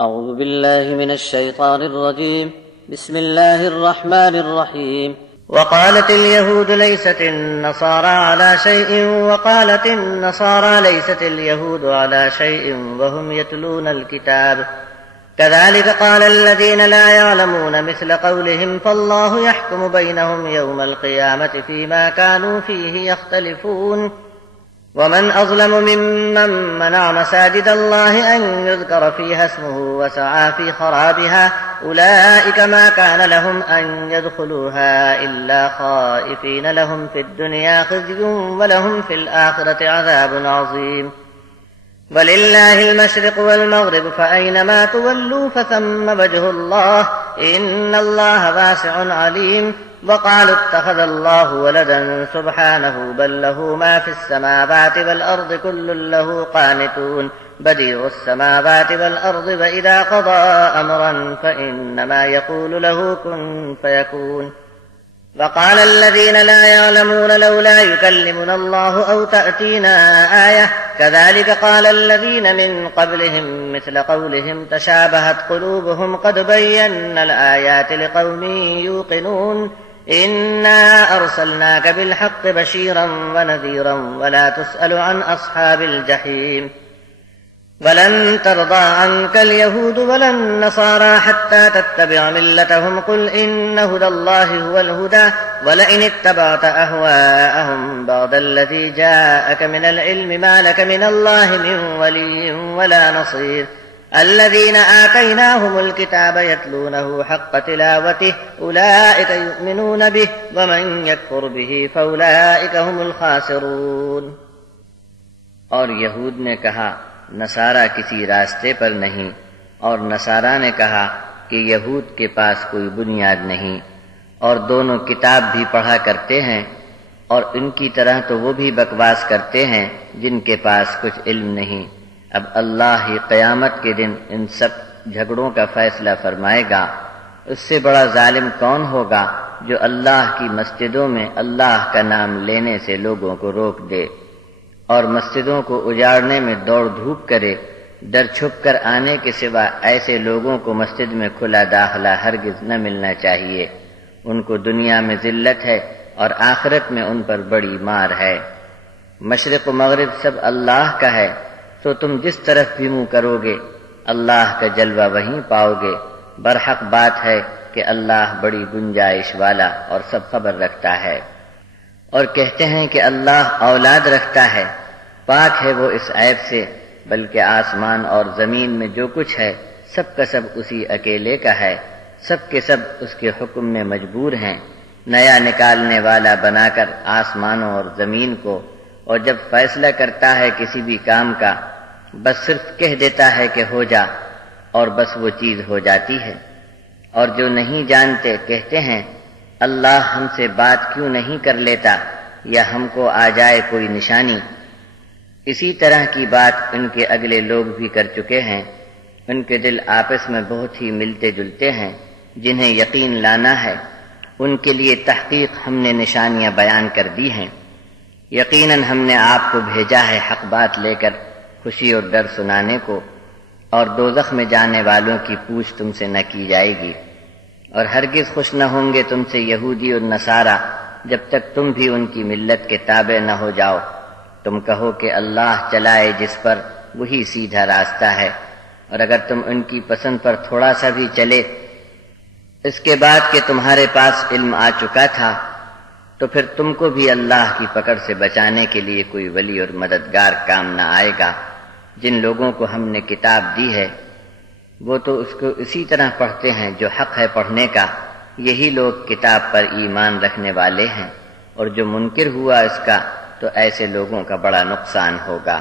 أعوذ بالله من الشيطان الرجيم. بسم الله الرحمن الرحيم. وقالت اليهود ليست النصارى على شيء وقالت النصارى ليست اليهود على شيء وهم يتلون الكتاب كذلك قال الذين لا يعلمون مثل قولهم فالله يحكم بينهم يوم القيامة فيما كانوا فيه يختلفون ومن أظلم ممن منع مساجد الله أن يذكر فيها اسمه وسعى في خرابها أولئك ما كان لهم أن يدخلوها إلا خائفين لهم في الدنيا خزي ولهم في الآخرة عذاب عظيم ولله المشرق والمغرب فأينما تولوا فثم وجه الله إن الله واسع عليم وقالوا اتخذ الله ولدا سبحانه بل له ما في السماوات والأرض كل له قانتون بديع السماوات والأرض وإذا قضى أمرا فإنما يقول له كن فيكون وقال الذين لا يعلمون لولا يكلمنا الله أو تأتينا آية كذلك قال الذين من قبلهم مثل قولهم تشابهت قلوبهم قد بينا الآيات لقوم يوقنون إنا أرسلناك بالحق بشيرا ونذيرا ولا تسأل عن أصحاب الجحيم ولن ترضى عنك اليهود ولا النصارى حتى تتبع ملتهم قل إن هدى الله هو الهدى ولئن اتبعت أهواءهم بعد الذي جاءك من العلم ما لك من الله من ولي ولا نصير الذين آتيناهم الكتاب يتلونه حق تلاوته أولئك يؤمنون به ومن يكفر به فأولئك هم الخاسرون. اور یہود نے کہا نصارہ کسی راستے پر نہیں، اور نصارہ نے کہا کہ یہود کے پاس کوئی بنیاد نہیں، اور دونوں کتاب بھی پڑھا کرتے ہیں، اور ان کی طرح تو وہ بھی بکواس کرتے ہیں جن کے پاس کچھ علم نہیں. اب اللہ ہی قیامت کے دن ان سب جھگڑوں کا فیصلہ فرمائے گا. اس سے بڑا ظالم کون ہوگا جو اللہ کی مسجدوں میں اللہ کا نام لینے سے لوگوں کو روک دے اور مسجدوں کو اجاڑنے میں دوڑ دھوپ کرے. ڈر چھپ کر آنے کے سوا ایسے لوگوں کو مسجد میں کھلا داخلہ ہرگز نہ ملنا چاہیے. ان کو دنیا میں ذلت ہے اور آخرت میں ان پر بڑی مار ہے. مشرق و مغرب سب اللہ کا ہے، تو تم جس طرف بھی منہ کرو گے اللہ کا جلوہ وہیں پاؤ گے. برحق بات ہے کہ اللہ بڑی گنجائش والا اور سب خبر رکھتا ہے. اور کہتے ہیں کہ اللہ اولاد رکھتا ہے، پاک ہے وہ اس عیب سے، بلکہ آسمان اور زمین میں جو کچھ ہے سب کا سب اسی اکیلے کا ہے. سب کے سب اس کے حکم میں مجبور ہیں. نیا نکالنے والا بنا کر آسمانوں اور زمین کو، اور جب فیصلہ کرتا ہے کسی بھی کام کا بس صرف کہہ دیتا ہے کہ ہو جا، اور بس وہ چیز ہو جاتی ہے. اور جو نہیں جانتے کہتے ہیں اللہ ہم سے بات کیوں نہیں کر لیتا یا ہم کو آ جائے کوئی نشانی. اسی طرح کی بات ان کے اگلے لوگ بھی کر چکے ہیں. ان کے دل آپس میں بہت ہی ملتے جلتے ہیں. جنہیں یقین لانا ہے ان کے لیے تحقیق ہم نے نشانیاں بیان کر دی ہیں. یقیناً ہم نے آپ کو بھیجا ہے حق بات لے کر خوشی اور ڈر سنانے کو، اور دوزخ میں جانے والوں کی پوچھ تم سے نہ کی جائے گی. اور ہرگز خوش نہ ہوں گے تم سے یہودی اور نصارہ جب تک تم بھی ان کی ملت کے تابع نہ ہو جاؤ. تم کہو کہ اللہ چلائے جس پر وہی سیدھا راستہ ہے، اور اگر تم ان کی پسند پر تھوڑا سا بھی چلے اس کے بعد کہ تمہارے پاس علم آ چکا تھا تو پھر تم کو بھی اللہ کی پکڑ سے بچانے کے لیے کوئی ولی اور مددگار کام نہ آئے گا. جن لوگوں کو ہم نے کتاب دی ہے وہ تو اس کو اسی طرح پڑھتے ہیں جو حق ہے پڑھنے کا. یہی لوگ کتاب پر ایمان رکھنے والے ہیں، اور جو منکر ہوا اس کا تو ایسے لوگوں کا بڑا نقصان ہوگا.